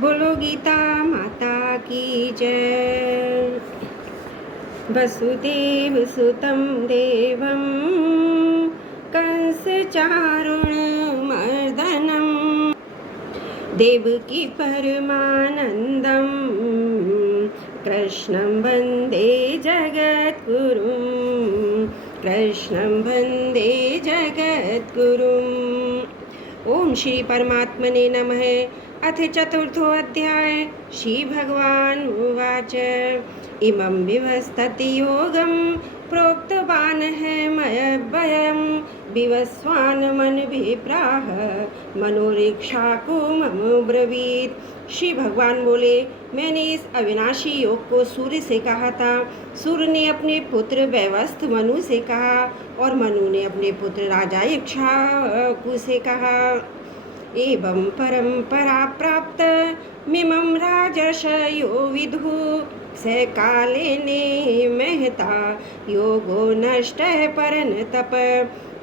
बोलो गीता माता की जय। वसुदेव सुतं देवं कंसचारुणमर्दनं देवकी परमानन्दं कृष्णं वन्दे जगद्गुरुं। कृष्णं वन्दे जगद्गुरुम्। ओम श्री परमात्मने नमः। अथ चतुर्थोऽध्याय। श्रीभगवानुवाच इमं विवस्तति योगं प्रोक्तवानः मयव्ययं विवस्वान् मनभिप्राह मनोरीक्षाको मम ब्रवीत्। श्री भगवान बोले, मैंने इस अविनाशी योग को सूर्य से कहा था, सूर्य ने अपने पुत्र वैवस्थ मनु से कहा और मनु ने अपने पुत्र राजा इक्ष्वाकु से कहा। एवं परंपरा प्राप्त मिमं राजर्षयो विदुः स कालेने महता योगो नष्ट परन तप।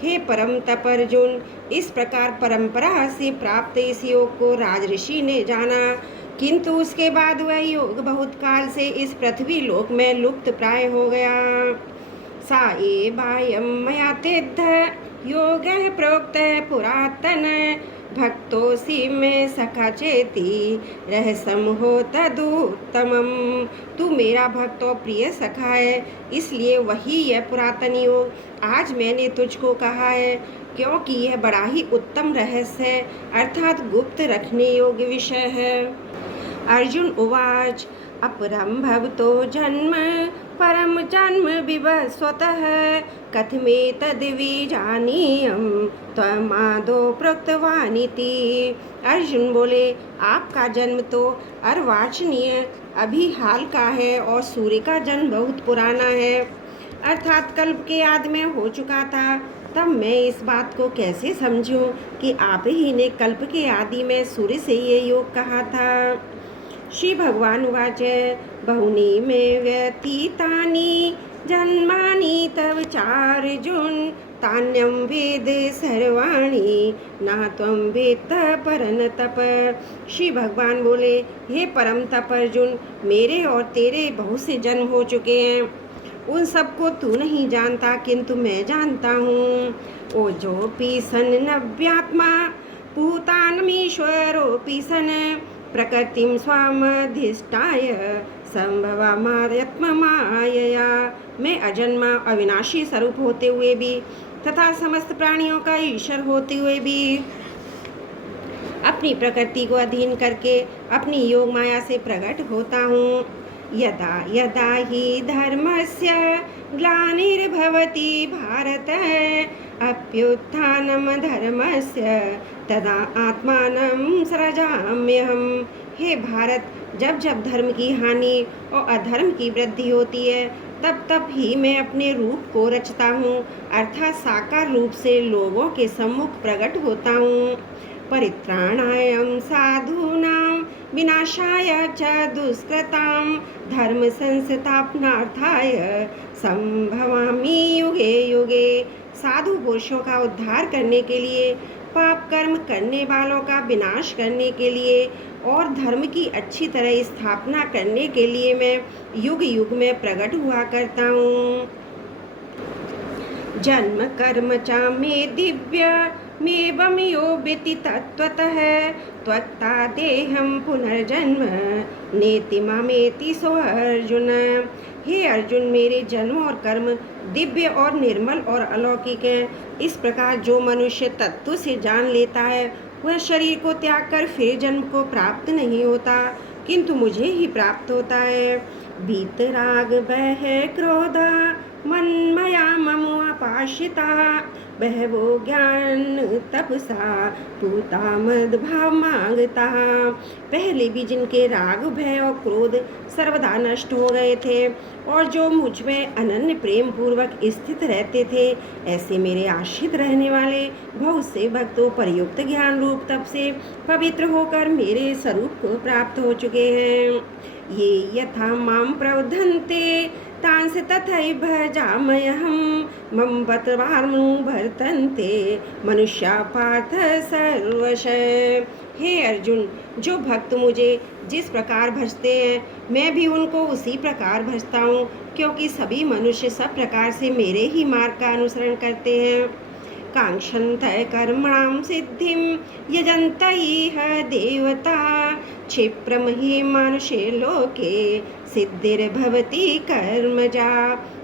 हे परम तप अर्जुन, इस प्रकार परंपरा से प्राप्त इस योग को राजऋषि ने जाना, किंतु उसके बाद वह योग बहुत काल से इस पृथ्वी लोक में लुप्त प्राय हो गया। सा एवायं मया तिद्ध योगः प्रोक्तः पुरातन भक्तोऽसि मे सखा चेति रहस्यं हो तदुत्तमम्। तू मेरा भक्त और प्रिय सखा है, इसलिए वही यह पुरातन योग आज मैंने तुझको कहा है, क्योंकि यह बड़ा ही उत्तम रहस्य है, अर्थात गुप्त रखने योग्य विषय है। अर्जुन उवाच अपरं भवतो जन्म परम जन्म विवस्वतः कथमेतद्विजानीयं त्वमादौ प्रोक्तवानिति। अर्जुन बोले, आपका जन्म तो अर्वाचनीय अभी हाल का है और सूर्य का जन्म बहुत पुराना है, अर्थात कल्प के आदि में हो चुका था। तब मैं इस बात को कैसे समझूं कि आप ही ने कल्प के आदि में सूर्य से ये योग कहा था। श्री भगवान उवाच बहुनी मे व्यतीतानि जन्मानि तव चार्जुन तान्यं वेद सर्वाणि न त्वं वेत्त परन तप। श्री भगवान बोले, हे परम तप अर्जुन, मेरे और तेरे बहुत से जन्म हो चुके हैं, उन सबको तू नहीं जानता, किंतु मैं जानता हूँ। ओजोऽपि सन् नव्यात्मा भूतानमीश्वरोऽपि सन् प्रकृतिं स्वामधिष्ठाय संभवामात्ममायया। मैं अजन्मा अविनाशी स्वरूप होते हुए भी तथा समस्त प्राणियों का ईश्वर होते हुए भी अपनी प्रकृति को अधीन करके अपनी योग माया से प्रकट होता हूँ। यदा यदा हि धर्मस्य ग्लानिर्भवति भारत अभ्युत्थानं धर्मस्य तदा आत्मानं सृजाम्यहम्। हे भारत, जब जब धर्म की हानि और अधर्म की वृद्धि होती है, तब तब ही मैं अपने रूप को रचता हूँ, अर्थात साकार रूप से लोगों के सम्मुख प्रकट होता हूँ। परित्राणाय साधूनां विनाशाय च दुष्कृतां धर्म संस्थापनार्थाय संभवामि युगे युगे। साधु पुरुषों का उद्धार करने के लिए, पाप कर्म करने वालों का विनाश करने के लिए और धर्म की अच्छी तरह स्थापना करने के लिए मैं युग युग में प्रकट हुआ करता हूँ। जन्म कर्म च मे दिव्य मेवं यो विति तत्त्वतः त्वत्ता देहं पुनर्जन्म नेति मामेति सो अर्जुन। हे अर्जुन, मेरे जन्म और कर्म दिव्य और निर्मल और अलौकिक है। इस प्रकार जो मनुष्य तत्व से जान लेता है, वह शरीर को त्याग कर फिर जन्म को प्राप्त नहीं होता, किंतु मुझे ही प्राप्त होता है। वीतराग वह क्रोधा मन्मया ममुपाश्रिता बहवो ज्ञान तपसा पूता मद्भाव मांगता। पहले भी जिनके राग भय और क्रोध सर्वदा नष्ट हो गए थे और जो मुझ में अनन्य प्रेम पूर्वक स्थित रहते थे, ऐसे मेरे आश्रित रहने वाले बहुत से भक्तों परयुक्त ज्ञान रूप तप से पवित्र होकर मेरे स्वरूप को प्राप्त हो चुके हैं। ये यथा मां प्रवधन्ते तांस तथैव भजाम्यहं मम बतवानु वर्तन्ते मनुष्या पार्थ सर्वशः। हे अर्जुन, जो भक्त मुझे जिस प्रकार भजते हैं, मैं भी उनको उसी प्रकार भजता हूँ, क्योंकि सभी मनुष्य सब प्रकार से मेरे ही मार्ग का अनुसरण करते हैं। कांक्षन्तः कर्मणां सिद्धिं यजन्त इह देवता, क्षिप्रं हि मानुषे लोके सिद्धिर्भवति कर्मजा।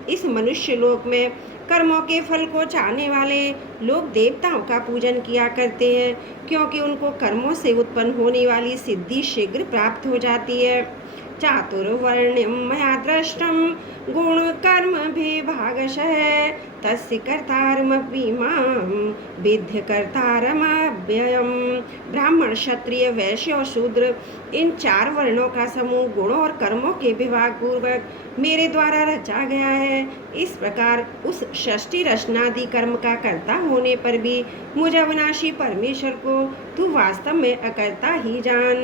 इस मनुष्य लोक में कर्मों के फल को चाहने वाले लोग देवताओं का पूजन किया करते हैं, क्योंकि उनको कर्मों से उत्पन्न होने वाली सिद्धि शीघ्र प्राप्त हो जाती है। चातुर्वर्ण्यं मया दृष्टं गुणकर्म विभागशः, तस्य कर्तारमपि मां विद्य कर्तारमव्ययम्। ब्राह्मण, क्षत्रिय, वैश्य और शूद्र, इन 4 वर्णों का समूह गुणों और कर्मों के विभाग पूर्वक मेरे द्वारा रचा गया है। इस प्रकार उस षष्टि रचनादि कर्म का कर्ता होने पर भी मुझ अविनाशी परमेश्वर को तू वास्तव में अकर्ता ही जान।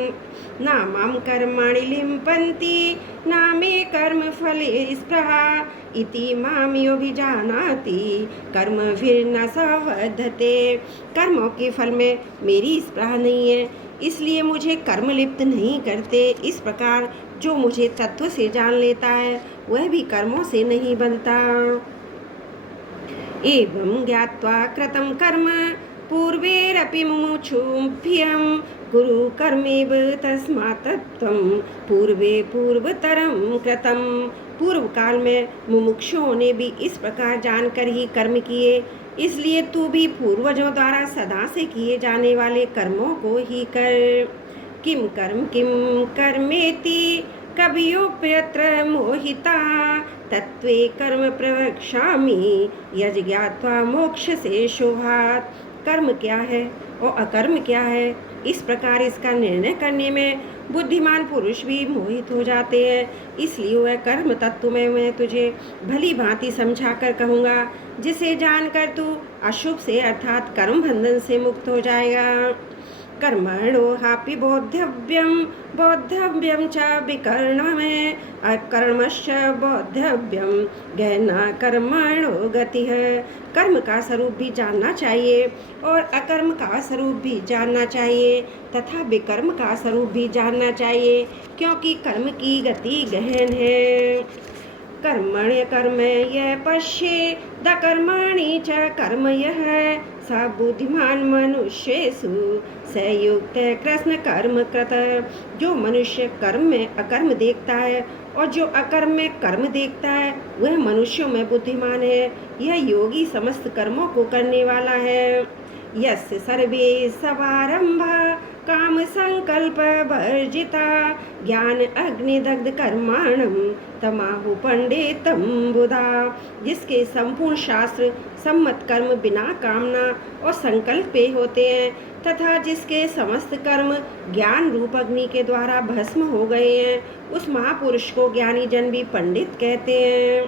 ना माम कर्माणि लिम्पन्ति ना मे कर्म फले स्पृहा, इति माम योऽभिजानाति कर्मभिर्न संबध्यते। कर्मों के फल में मेरी स्पृहा नहीं है, इसलिए मुझे कर्म लिप्त नहीं करते। इस प्रकार जो मुझे तत्व से जान लेता है, वह भी कर्मों से नहीं बंधता। एवं ज्ञात्वा कृतं कर्म पूर्वेरपि मुमुक्षुभ्यं गुरु कर्मेव तस्मात् त्वं पूर्वे पूर्वतरं कृतं। पूर्व काल में मुमुक्षुओं ने भी इस प्रकार जानकर ही कर्म किए, इसलिए तू भी पूर्वजों द्वारा सदा से किए जाने वाले कर्मों को ही कर। किम कर्मेति कवियोप्यत्र मोहिता, तत्वे कर्म प्रवक्ष्यामि यज्ञात्वा मोक्ष से शोभात्। कर्म क्या है और अकर्म क्या है, इस प्रकार इसका निर्णय करने में बुद्धिमान पुरुष भी मोहित हो जाते हैं। इसलिए वह कर्म तत्व में मैं तुझे भली भांति समझा कर कहूँगा, जिसे जानकर तू अशुभ से अर्थात कर्म बंधन से मुक्त हो जाएगा। कर्मणो हापि बोद्धव्यं च विकर्ममे, अकर्मश्च बोद्धव्यं गहना कर्मणो गतिः। कर्म का स्वरूप भी जानना चाहिए और अकर्म का स्वरूप भी जानना चाहिए तथा विकर्म का स्वरूप भी जानना चाहिए, क्योंकि कर्म की गति गहन है। कर्मण्य कर्म यः पश्येद कर्मणि च कर्म यः, स बुद्धिमान मनुष्येषु स युक्त कृष्ण कर्म कृत। जो मनुष्य कर्म में अकर्म देखता है और जो अकर्म में कर्म देखता है, वह मनुष्यों में बुद्धिमान है। यह योगी समस्त कर्मों को करने वाला है। यस्य सर्वे समारंभा काम संकल्प वर्जिता, ज्ञान अग्निदग्ध कर्माणं तमाहु पंडितम बुधा। जिसके संपूर्ण शास्त्र सम्मत कर्म बिना कामना और संकल्प पे होते हैं तथा जिसके समस्त कर्म ज्ञान रूप अग्नि के द्वारा भस्म हो गए हैं, उस महापुरुष को ज्ञानी जन भी पंडित कहते हैं।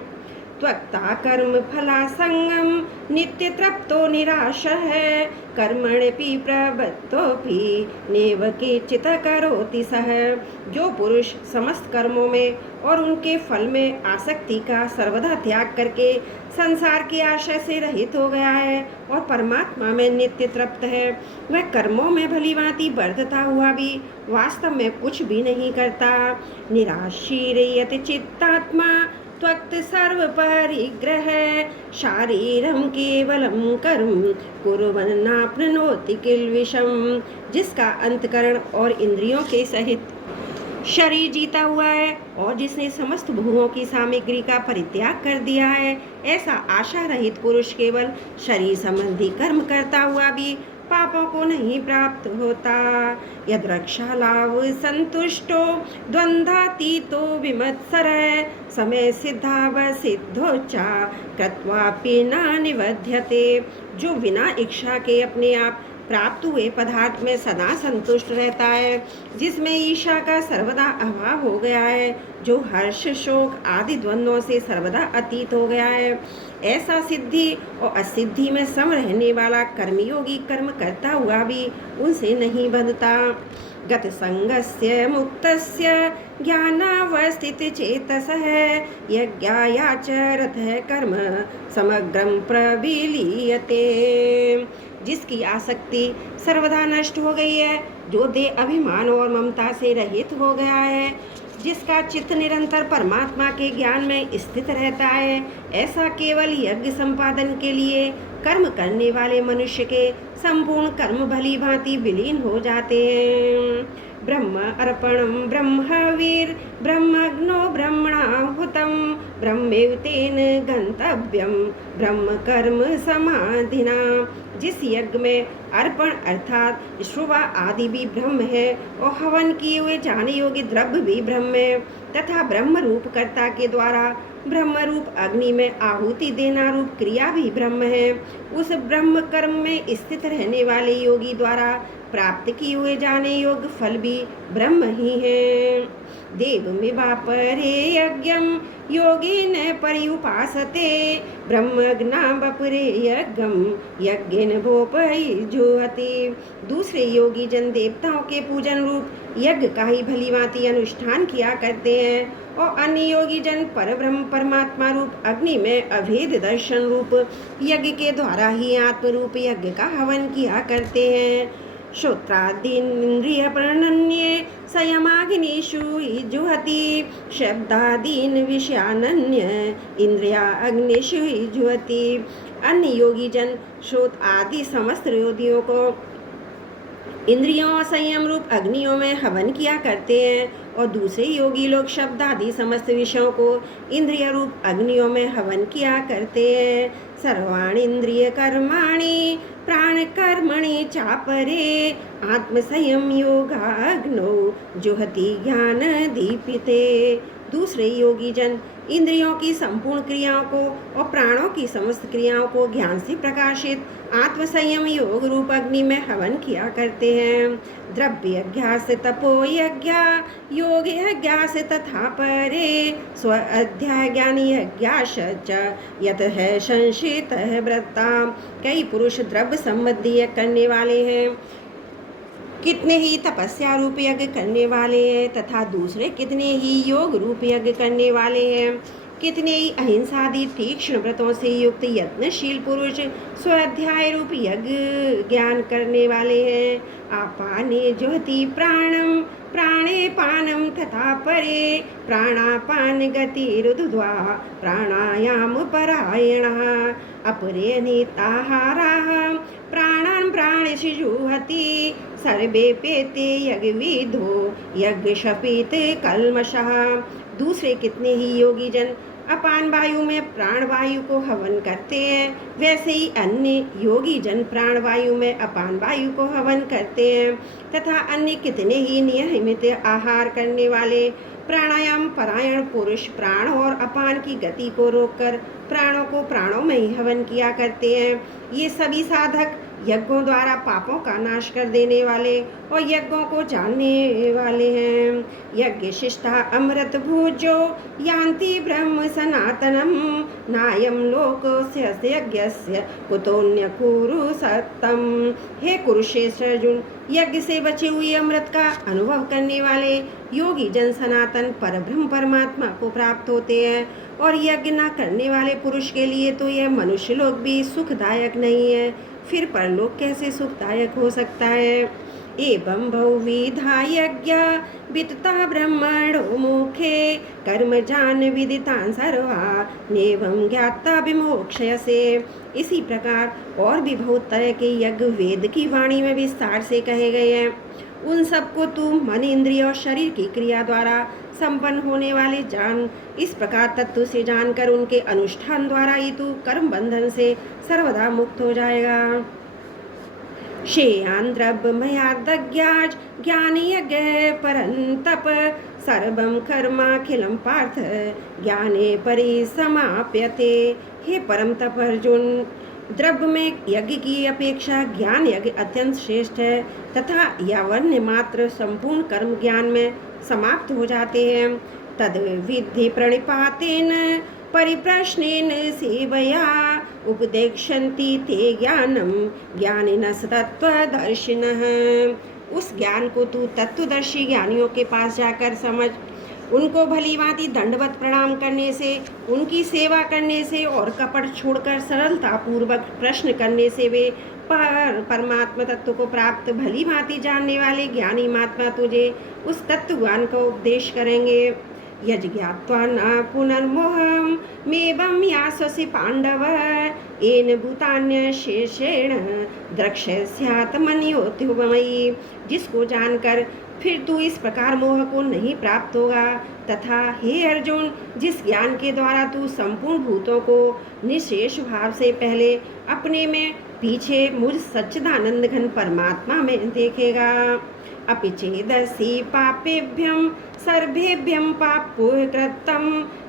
त्वक्ता कर्म फला संगम नित्य तृप्तो निराश है, कर्मण्यपि प्रवृत्तोपि नेव किंचित् करोति सः। जो पुरुष समस्त कर्मों में और उनके फल में आसक्ति का सर्वदा त्याग करके संसार की आशा से रहित हो गया है और परमात्मा में नित्य तृप्त है, वह कर्मों में भली भांति बढ़ता हुआ भी वास्तव में कुछ भी नहीं करता। निराशीर्यत चित्तात्मा त्वक्त सर्व परिग्रह, शारीरम केवलम कर्म कुर्वन्नाप्नोति किल्बिषम्। जिसका अंतकरण और इंद्रियों के सहित शरीर जीता हुआ है और जिसने समस्त भोगों की सामग्री का परित्याग कर दिया है, ऐसा आशा रहित पुरुष केवल शरीर संबंधी कर्म करता हुआ भी पापों को नहीं प्राप्त होता। यद रक्षालाभ संतुष्टो द्वंद्वातीतो विमत्सरः, समय सिद्धाव सिद्धोच्चा कृत्वापि न निबध्यते। जो बिना इच्छा के अपने आप प्राप्त हुए पदार्थ में सदा संतुष्ट रहता है, जिसमें ईर्ष्या का सर्वदा अभाव हो गया है, जो हर्ष शोक आदि द्वंद्वों से सर्वदा अतीत हो गया है, ऐसा सिद्धि और असिद्धि में सम रहने वाला कर्मयोगी कर्म करता हुआ भी उनसे नहीं बंधता। गत संगस्य मुक्तस्य ज्ञानावस्थित चेतसः, यज्ञायाचरतः कर्म समग्रं प्रविलीयते। जिसकी आसक्ति सर्वदा नष्ट हो गई है, जो देह अभिमान और ममता से रहित हो गया है, जिसका चित्त निरंतर परमात्मा के ज्ञान में स्थित रहता है, ऐसा केवल यज्ञ संपादन के लिए कर्म करने वाले मनुष्य के संपूर्ण कर्म भली भांति विलीन हो जाते हैं। ब्रह्म अर्पणम ब्रह्मवीर ब्रह्मग्नो ब्रह्मणाहुतम ब्रह्मेव तेन गंतव्यम ब्रह्म कर्म समाधिना। जिस यज्ञ में अर्पण अर्थात श्रुवा आदि भी ब्रह्म है और हवन किए हुए जाने योग्य द्रव्य भी ब्रह्म है तथा ब्रह्म रूप कर्ता के द्वारा ब्रह्म रूप अग्नि में आहुति देना रूप क्रिया भी ब्रह्म है, उस ब्रह्म कर्म में स्थित रहने वाले योगी द्वारा प्राप्त किए हुए जाने योग्य फल भी ब्रह्म ही है। देवमिवापरे यज्ञं योगिन पर्युपासते ब्रह्मज्ञा बपरे यज्ञं यज्ञेन भोपयुजुहति। दूसरे योगी जन देवताओं के पूजन रूप यज्ञ का ही भली भांति अनुष्ठान किया करते हैं और अन्य योगी जन परब्रह्म परमात्मा रूप अग्नि में अभेद दर्शन रूप यज्ञ के द्वारा ही आत्म रूप यज्ञ का हवन किया करते हैं। श्रोत्रादीन्द्रिय प्रणन्ये संयमाग्निषु जुहति शब्दादीन विषयानन्य इंद्रिया अग्निषु जुहति। अन्य योगी जन श्रोत आदि समस्त योगियों को इंद्रियों और संयम रूप अग्नियों में हवन किया करते हैं और दूसरे योगी लोग शब्द आदि समस्त विषयों को इंद्रिय रूप अग्नियों में हवन किया करते हैं। सर्वाणि इंद्रिय कर्माणि प्राण कर्मणि चापरे आत्म संयम योगाग्नो जुहति ज्ञान दीपिते। दूसरे योगी जन इंद्रियों की संपूर्ण क्रियाओं को और प्राणों की समस्त क्रियाओं को ज्ञान से प्रकाशित आत्म संयम योग रूप अग्नि में हवन किया करते हैं। द्रव्य यज्ञास तपो यज्ञ योग यज्ञास तथा परे स्व अध्याय ज्ञानी यज्ञाश यत है संशित है व्रता। कई पुरुष द्रव्य संबंधी यज्ञ करने वाले हैं, कितने ही तपस्या रूप यज्ञ करने वाले हैं तथा दूसरे कितने ही योग रूप यज्ञ करने वाले हैं। कितने ही अहिंसादि तीक्ष्ण व्रतों से युक्त यत्नशील पुरुष स्वाध्याय रूप यज्ञ ज्ञान करने वाले हैं। आपाने ज्योति प्राणम प्राणे पानम तथा परे प्राणापान गतिरुद्ध्वा प्राणायाम परायणः अपरे नेताहाराः प्राणान् प्राणेषु जुहति सर्वे पेते यज्ञविदो यज्ञशपित कल्मषः। दूसरे कितने ही योगी जन अपान वायु में प्राण वायु को हवन करते हैं, वैसे ही अन्य योगी जन प्राण वायु में अपान वायु को हवन करते हैं तथा अन्य कितने ही नियमित आहार करने वाले प्राणायाम परायण पुरुष प्राण और अपान की गति को रोककर प्राणों को प्राणों में ही हवन किया करते हैं। ये सभी साधक यज्ञों द्वारा पापों का नाश कर देने वाले और यज्ञों को जानने वाले हैं। यज्ञ शिष्टा अमृत भुजो यान्ति ब्रह्म सनातनम नायम लोकस्य यज्ञस्य कुतोन्य कुरु सत्तम। हे कुरुश्रेष्ठ अर्जुन, यज्ञ से बचे हुए अमृत का अनुभव करने वाले योगी जन सनातन परब्रह्म परमात्मा को प्राप्त होते हैं और यज्ञ न करने वाले पुरुष के लिए तो यह मनुष्य लोक भी सुखदायक नहीं है, फिर परलोक कैसे सुखदायक हो सकता है। एवं बहुविधा यज्ञ वितता ब्रह्मणो मुखे कर्म जान विदितान् सर्वा नेवं ज्ञाता विमोक्षयसे। इसी प्रकार और भी बहुत तरह के यज्ञ वेद की वाणी में विस्तार से कहे गए हैं। उन सबको तू मन इंद्रिय और शरीर की क्रिया द्वारा संपन्न होने वाले जान। इस प्रकार तत्व से जानकर उनके अनुष्ठान द्वारा ही तू कर्म बंधन से सर्वदा मुक्त हो जाएगा। श्रेयान् द्रव्यमयादज्ञाज ज्ञानी यज्ञ परन्तप सर्वं कर्माखिलं पार्थ ज्ञाने परिसमाप्यते। हे परम तप अर्जुन, द्रव्य में यज्ञ की अपेक्षा ज्ञान यज्ञ अत्यंत श्रेष्ठ है तथा यावन्य मात्र संपूर्ण कर्म ज्ञान में समाप्त हो जाते हैं। तद विधि प्रणिपातेन परिप्रश्नेन सेवया उपदेक्षन्ति ते ज्ञानम ज्ञानिनः तत्त्वदर्शिनः। उस ज्ञान को तू तत्वदर्शी ज्ञानियों के पास जाकर समझ। उनको भली भांति दंडवत प्रणाम करने से, उनकी सेवा करने से और कपट छोड़कर सरलता पूर्वक प्रश्न करने से वे परमात्मा तत्व को प्राप्त भली भांति जानने वाले ज्ञानी महात्मा तुझे उस तत्व ज्ञान का उपदेश करेंगे। यज ज्ञात्वा न पुनर्मोहम मेवं यास्यसि पांडव येन भूतान्य शेषेण द्रक्ष्यस्यात् मन्योत्युपमयि। जिसको जानकर फिर तू इस प्रकार मोह को नहीं प्राप्त होगा, तथा हे अर्जुन, जिस ज्ञान के द्वारा तू संपूर्ण भूतों को निशेष भाव से पहले अपने में, पीछे मुझ सच्चिदानंद घन परमात्मा में देखेगा। अपि चेदसि पापेभ्यं सर्वेभ्यं पापकृतं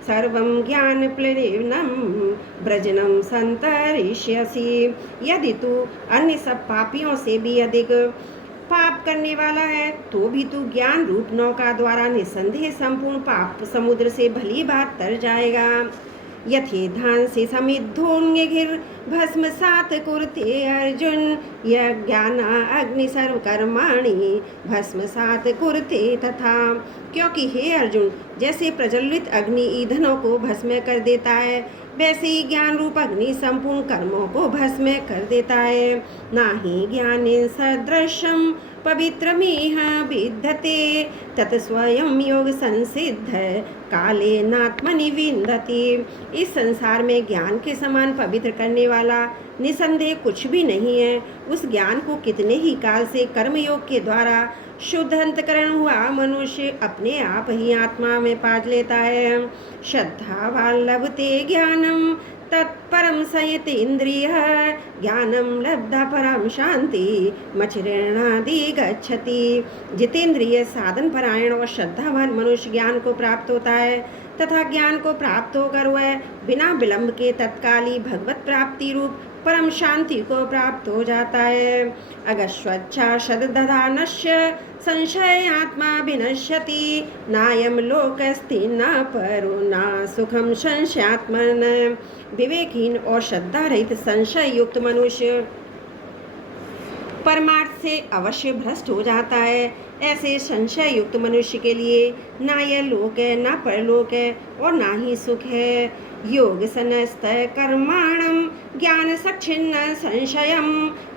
सर्वं ज्ञानप्लवेनं ब्रजनं संतरिष्यसि। यदि तू अन्य सब पापियों से भी अधिक पाप करने वाला है तो भी तू ज्ञान रूप नौका द्वारा निसंदेह संपूर्ण पाप समुद्र से भली बात तर जाएगा। यथेधांसि समिद्धोन्यघिर भस्मसात् कुरुते अर्जुन यह ज्ञान अग्नि सर्वकर्माणि भस्मसात् कुरुते तथा। क्योंकि हे अर्जुन, जैसे प्रज्वलित अग्नि ईंधनों को भस्म कर देता है, वैसे ही ज्ञान रूप अग्नि संपूर्ण कर्मों को भस्म कर देता है। नाहि ज्ञानेन सदृशं पवित्रमिह विद्यते तत् स्वयं योग संसिद्ध कालेनात्मनि विन्दति। इस संसार में ज्ञान के समान पवित्र करने वाला निसंदेह कुछ भी नहीं है। उस ज्ञान को कितने ही काल से कर्मयोग के द्वारा शुद्ध अंतकरण हुआ मनुष्य अपने आप ही आत्मा में पाज लेता है। श्रद्धावान लभते ज्ञानम तत्परम संयते इंद्रिय ज्ञानम लब्धा परम शांति मचरणादि गच्छति। जितेंद्रिय साधन परायण और श्रद्धावान मनुष्य ज्ञान को प्राप्त होता है तथा ज्ञान को प्राप्त होकर वह बिना विलंब के तत्काली भगवत प्राप्ति रूप परम शांति को प्राप्त हो जाता है। अगर स्वच्छा शतदधानस्य संशय आत्मा विनश्यति नायम लोकस्ति न परो न सुखम संशयात्मन। विवेकहीन और श्रद्धा रहित संशय युक्त मनुष्य परमार्थ से अवश्य भ्रष्ट हो जाता है। ऐसे संशय युक्त मनुष्य के लिए ना यह लोक है, ना परलोक है और ना ही सुख है। योग सनस्त कर्माणम ज्ञान सच्छिन्न संशयम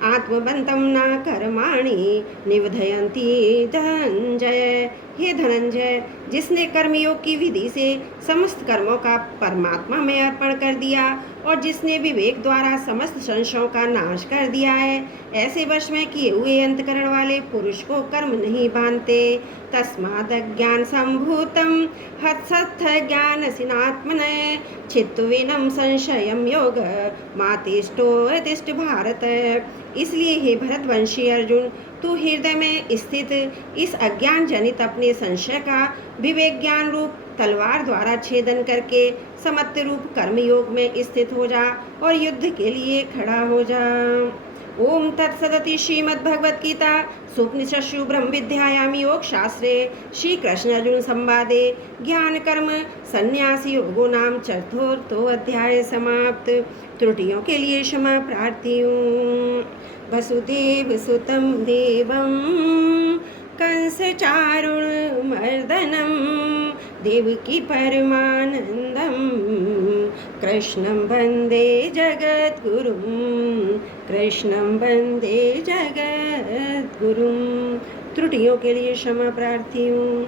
आत्मबंतम न कर्माणि निवधयन्ति धनंजय। हे धनंजय, जिसने कर्मयोग की विधि से समस्त कर्मों का परमात्मा में अर्पण कर दिया और जिसने विवेक द्वारा समस्त संशयों का नाश कर दिया है, ऐसे वश में किए हुए अंतकरण वाले पुरुष को कर्म नहीं बांधते। तस्माद ज्ञान संभूतम हत्सत्थ ज्ञान सिनात्मने चित्तविनम संशयम योग मातिष्ठो तिष्ठ भारत। इसलिए हे भरतवंशी अर्जुन, तू हृदय में स्थित इस अज्ञान जनित अपने संशय का विवेक ज्ञान रूप तलवार द्वारा छेदन करके समत्व रूप कर्मयोग में स्थित हो जा और युद्ध के लिए खड़ा हो जा। ओम तत्सदति श्रीमद्भगवत गीता सुपनिषत्सु ब्रह्म विद्यायाम योग शास्त्रे श्री कृष्ण अर्जुन संवादे ज्ञान कर्म संन्यास योगो नाम चतुर्थो अध्याय समाप्त। त्रुटियों के लिए क्षमा प्रार्थी हूँ। वसुदेव सुतम देवम कंस चारुण मर्दनम देवकी परमानंदम कृष्णं वंदे जगद्गुरुं कृष्णं वंदे जगद्गुरुं। त्रुटियों के लिए क्षमा प्रार्थी हूँ।